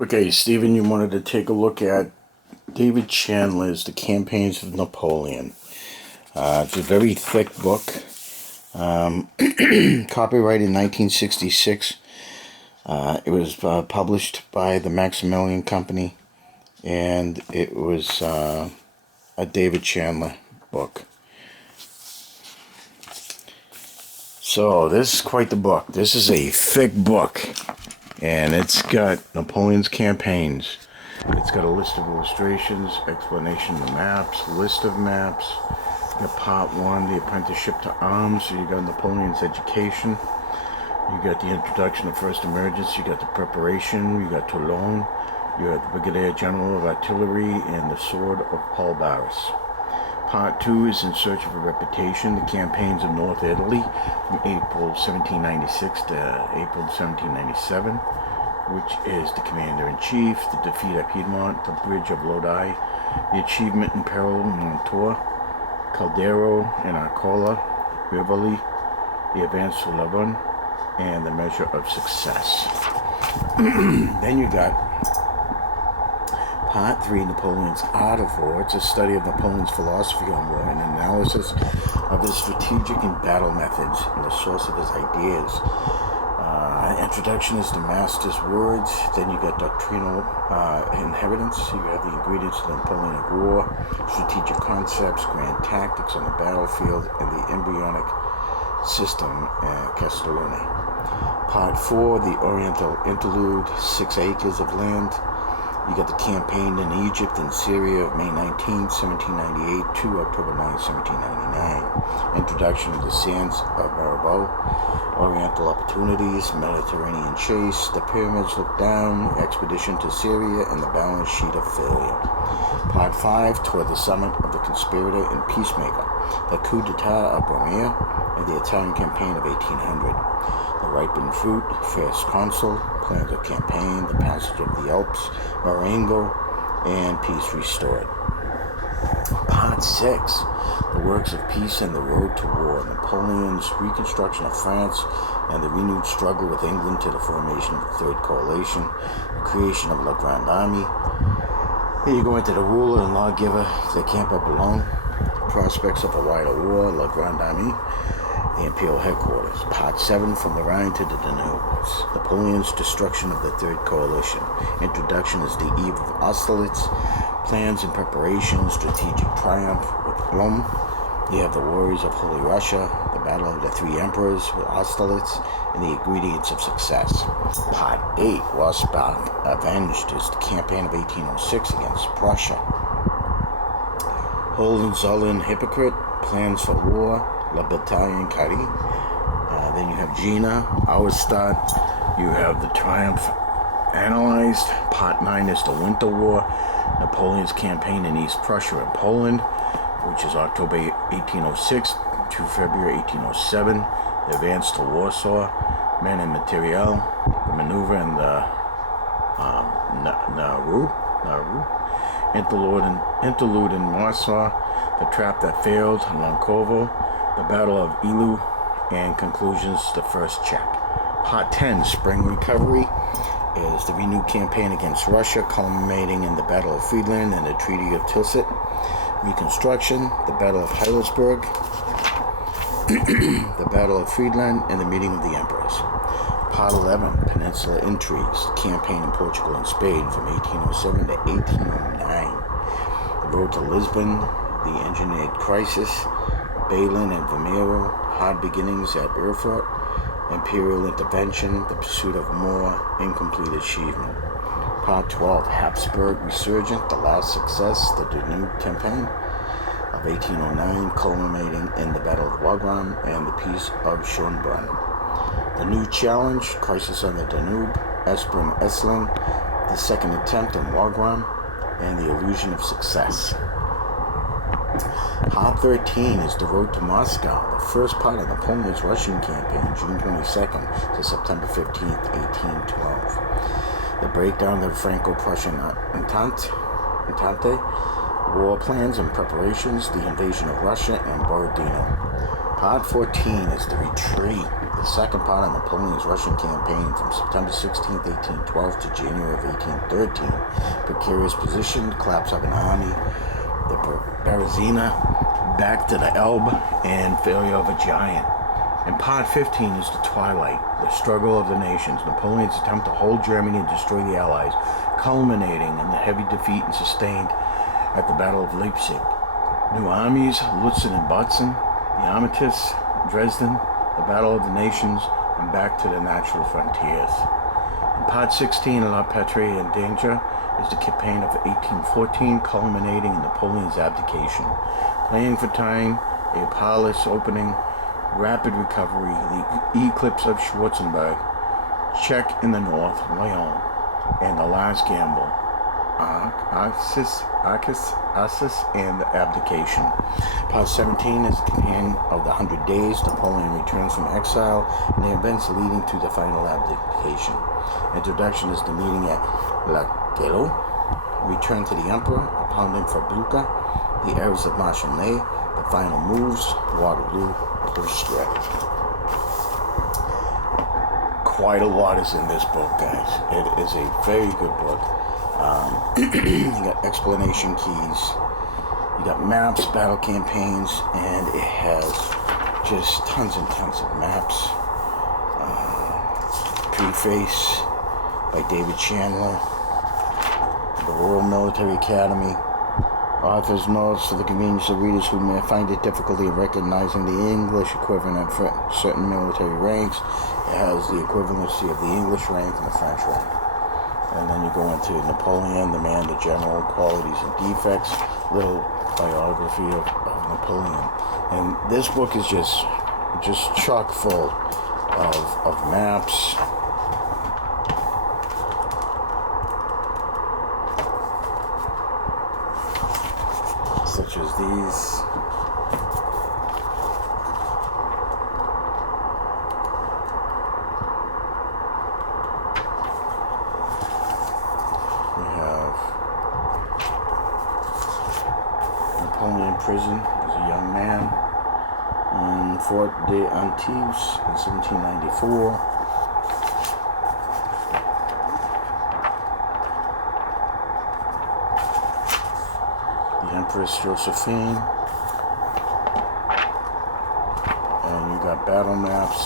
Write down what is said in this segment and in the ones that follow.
Okay, Stephen, you wanted to take a look at David Chandler's The Campaigns of Napoleon. It's a very thick book. Copyright in 1966. It was published by the Maximilian Company, and it was a David Chandler book. So, this is quite the book. This is a thick book, and it's got Napoleon's campaigns. It's got a list of illustrations, explanation of the maps, list of maps. You got part 1, the apprenticeship to arms. So you got Napoleon's education. You got the introduction of first emergence. You got the preparation. You got Toulon. You got the Brigadier General of Artillery and the Sword of Paul Barras. Part 2 is In Search of a Reputation, the campaigns of North Italy from April 1796 to April 1797, which is the Commander-in-Chief, the defeat at Piedmont, the Bridge of Lodi, the achievement in peril in Montour, Caldero and Arcola, Rivoli, the advance to Levon, and the measure of success. Then you got Part 3, Napoleon's Art of War. It's a study of Napoleon's philosophy on war and analysis of his strategic and battle methods and the source of his ideas. Introduction is the master's words. Then you got doctrinal inheritance. You have the ingredients of the Napoleonic War, strategic concepts, grand tactics on the battlefield, and the embryonic system at Castellone. Part 4, the Oriental Interlude, 6 acres of land. You got the campaign in Egypt and Syria of May 19, 1798 to October 9, 1799. Introduction of the Sands of Mirabeau, Oriental Opportunities, Mediterranean Chase, The Pyramids Look Down, Expedition to Syria, and the Balance Sheet of Failure. Part 5, Toward the Summit of the Conspirator and Peacemaker, The Coup d'etat of Bormir, and the Italian Campaign of 1800. The Ripened Fruit, First Consul, Plans of Campaign, The Passage of the Alps, Marengo, and Peace Restored. Part 6, The Works of Peace and the Road to War, Napoleon's reconstruction of France and the renewed struggle with England to the formation of the Third Coalition, the creation of La Grande Armée. Here you go into the ruler and lawgiver, the Camp of Boulogne, prospects of a wider war, La Grande Armée, the Imperial Headquarters. Part 7, From the Rhine to the Danube. Napoleon's destruction of the Third Coalition. Introduction is the eve of Austerlitz. Plans and preparations. Strategic triumph with Ulm. You have the warriors of Holy Russia. The Battle of the Three Emperors with Austerlitz. And the ingredients of success. Part 8, Rossbach Avenged, is the campaign of 1806 against Prussia. Hohenzollern Hypocrite. Plans for war. La Bataille Carré. Then you have Jena, Auerstadt. You have the Triumph Analyzed. Part 9 is the Winter War, Napoleon's campaign in East Prussia and Poland, which is October 1806 to February 1807. The advance to Warsaw, Men and Materiel, the maneuver in the Nauru, interlude in Warsaw, the trap that failed, Lankovo, the Battle of Ilu, and conclusions, the first check. Part 10, Spring Recovery, is the renewed campaign against Russia, culminating in the Battle of Friedland and the Treaty of Tilsit. Reconstruction, the Battle of Heilsberg, the Battle of Friedland, and the Meeting of the Emperors. Part 11, Peninsula Intrigues, the campaign in Portugal and Spain from 1807 to 1809. The Road to Lisbon, the Engineered Crisis, Balin and Vimero, Hard Beginnings at Erfurt, Imperial Intervention, The Pursuit of More, Incomplete Achievement. Part 12, Habsburg Resurgent, The Last Success, the Danube Campaign of 1809, culminating in the Battle of Wagram and the Peace of Schönbrunn. The New Challenge, Crisis on the Danube, Esprin Essling, the second attempt in Wagram, and the Illusion of Success. Part 13 is The Road to Moscow, the first part of Napoleon's Russian campaign, June 22nd to September 15th, 1812. The breakdown of the Franco-Prussian Entente, war plans and preparations, the invasion of Russia, and Borodino. Part 14 is The Retreat, the second part of Napoleon's Russian campaign from September 16, 1812 to January of 1813. Precarious position, collapse of an army, the Berezina, back to the Elbe, and failure of a giant. And Part 15 is The Twilight, the struggle of the nations, Napoleon's attempt to hold Germany and destroy the Allies, culminating in the heavy defeat and sustained at the Battle of Leipzig. New armies, Lutzen and Botzen, the Armistice, Dresden, the Battle of the Nations, and back to the natural frontiers. In Part 16, La Patrie in Danger, is the campaign of 1814, culminating in Napoleon's abdication. Playing for time, a parlous opening, rapid recovery, the eclipse of Schwarzenberg, check in the north, Lyon, and the last gamble, Arcis, and the abdication. Part 17 is the campaign of the 100 Days. Napoleon returns from exile and the events leading to the final abdication. Introduction is the meeting at La Gelo, return to the Emperor, a pounding for Blucher, the heirs of Marshal Ney, the final moves, Waterloo, postscript. Quite a lot is in this book, guys. It is a very good book. You got explanation keys, you got maps, battle campaigns, and it has just tons and tons of maps. Preface by David Chandler, the Royal Military Academy. Author's notes for the convenience of readers who may find it difficulty in recognizing the English equivalent for certain military ranks. It has the equivalency of the English rank and the French rank. And then you go into Napoleon, the man, the general, qualities and defects, little biography of Napoleon. And this book is just chock full of maps, such as these. We have Napoleon in prison as a young man in Fort d'Antibes in 1794. Empress Josephine, and you got battle maps,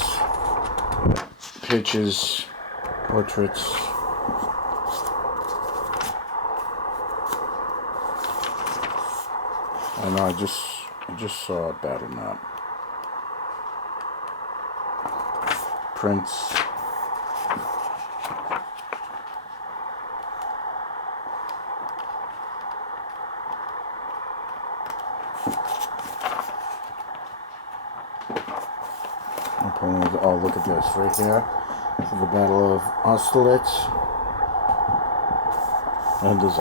you got pictures, portraits. I know, I just saw a battle map. Prints. Napoleon, oh, look at this right here. For the Battle of Austerlitz. And there's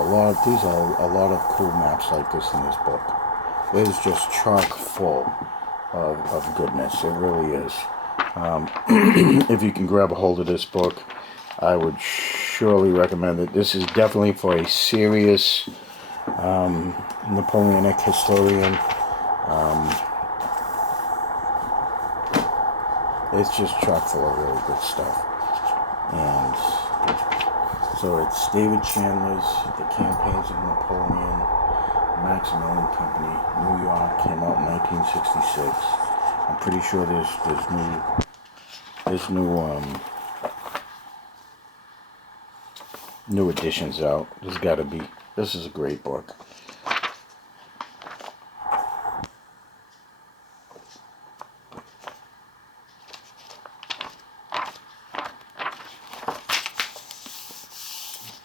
these are a lot of cool maps like this in this book. It is just chock full of goodness. It really is. If you can grab a hold of this book, I would surely recommend it. This is definitely for a serious Napoleonic historian. It's just chock full of really good stuff. And so it's David Chandler's The Campaigns of Napoleon, Maximilian Company, New York, came out in 1966. I'm pretty sure there's new editions out. This is a great book.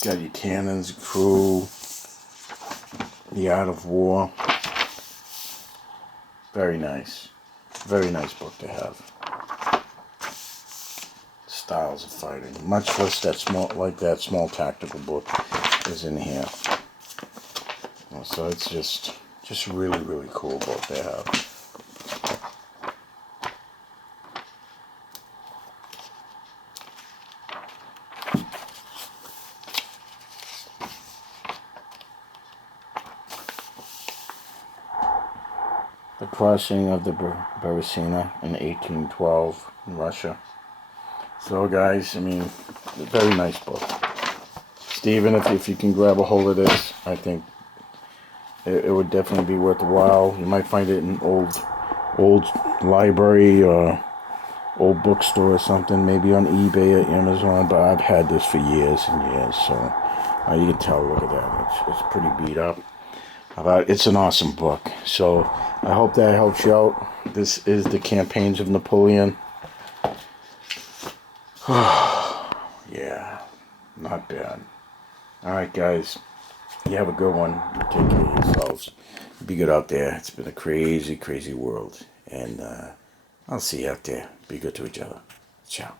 Got your cannons, crew, the art of war. Very nice book to have. Styles of fighting, much less that small tactical book is in here. So it's just really cool book to have. The crossing of the Beresina in 1812 in Russia. So guys, I mean, very nice book. Stephen, if you can grab a hold of this, I think it would definitely be worth a while. You might find it in old library or old bookstore or something, maybe on eBay or Amazon, but I've had this for years and years, so you can tell, look at that, it's pretty beat up. It's an awesome book, so I hope that helps you out. This is the Campaigns of Napoleon. Yeah, not bad. Alright guys, you have a good one. You take care of yourselves. Be good out there. It's been a crazy, crazy world, and I'll see you out there. Be good to each other. Ciao.